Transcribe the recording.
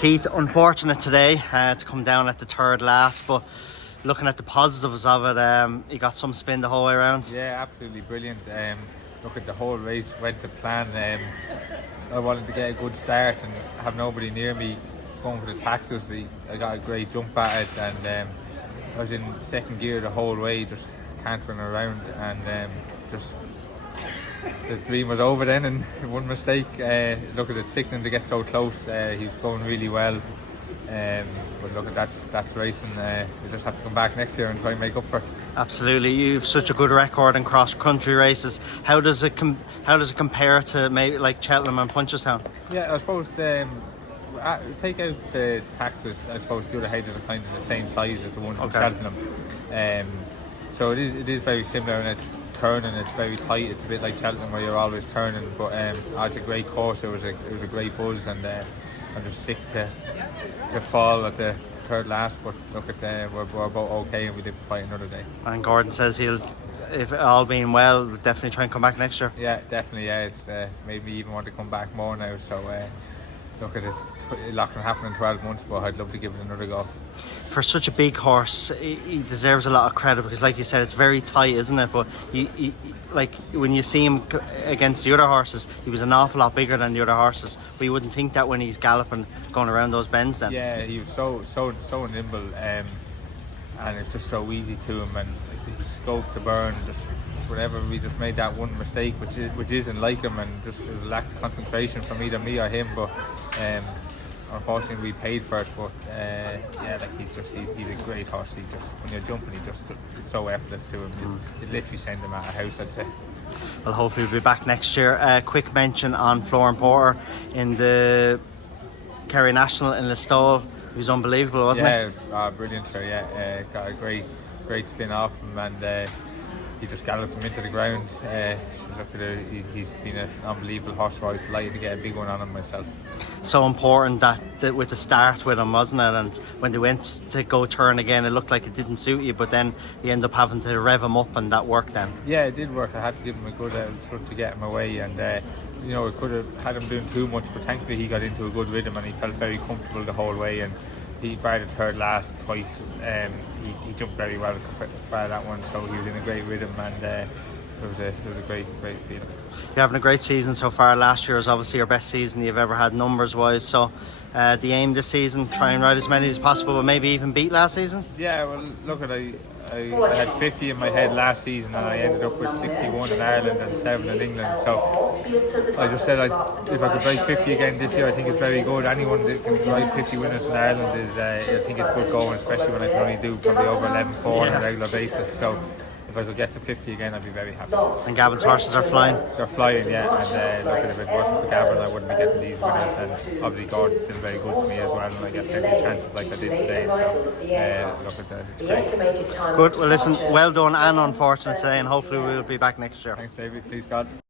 Keith, unfortunate today to come down at the third last, but looking at the positives of it, he got some spin the whole way around. Yeah, absolutely brilliant. Look at the whole race went to plan. I wanted to get a good start and have nobody near me going for the taxes. I got a great jump at it, and I was in second gear the whole way, just cantering around, and just the dream was over then. And one mistake. Look at it, sickening to get so close. He's going really well. But look, that's racing. We just have to come back next year and try and make up for it. Absolutely, you've such a good record in cross country races. How does it compare to maybe like Cheltenham and Punchestown? Yeah, I suppose take out the taxes. I suppose the other hedges are kind of the same size as the ones in Cheltenham. So it is very similar, and it's turning. It's very tight. It's a bit like Cheltenham where you're always turning. But it's a great course. It was a great buzz, and I'm just sick to fall at the third last, but look at we're both okay, and we live to fight another day. And Gordon says he'll, if all being well, definitely try and come back next year. Yeah, definitely. Yeah, it's made me even want to come back more now. So look at it. A lot can happen in 12 months, but I'd love to give it another go. For such a big horse, he deserves a lot of credit because, like you said, it's very tight, isn't it? But like when you see him against the other horses, he was an awful lot bigger than the other horses. But you wouldn't think that when he's galloping, going around those bends. Then yeah, he was so nimble, and it's just so easy to him, and his scope to burn, just whatever. We just made that one mistake, which isn't like him, and just it was a lack of concentration from either me or him. But unfortunately, we paid for it. But yeah, like he's a great horse. He just, when you're jumping, it's so effortless to him. It literally send him out of house, I'd say. Well, hopefully we'll be back next year. Quick mention on Florian Porter in the Kerry National in Listowel. He was unbelievable, wasn't he? Yeah, brilliant. Yeah, got a great spin off him, and he just galloped him into the ground. Look at it, he's been an unbelievable horse. I was delighted to get a big one on him myself. So important that with the start with him, wasn't it? And when they went to go turn again, it looked like it didn't suit you, but then you end up having to rev him up, and that worked then. Yeah, it did work. I had to give him a good shot to get him away, and you know, it could have had him doing too much, but thankfully he got into a good rhythm and he felt very comfortable the whole way. And he barred the third last twice. He jumped very well by that one, so he was in a great rhythm, and it was a great feeling. You're having a great season so far. Last year was obviously your best season you've ever had numbers wise, so the aim this season, try and ride as many as possible, but maybe even beat last season? Yeah, well look at I had 50 in my head last season, and I ended up with 61 in Ireland and 7 in England. So I just said if I could break 50 again this year, I think it's very good. Anyone that can ride 50 winners in Ireland is, I think it's good going, especially when I can only do probably over 11.4 on a regular basis. So if I could get to 50 again, I'd be very happy. And Gavin's horses are flying? They're flying, yeah. And look, if it wasn't for Gavin, I wouldn't be getting these winners. And obviously Gordon's still very good to me as well, and I get plenty of chances like I did today. So look at that, it's great. Good. Well, listen, well done and unfortunate today, and hopefully we'll be back next year. Thanks, David. Please God.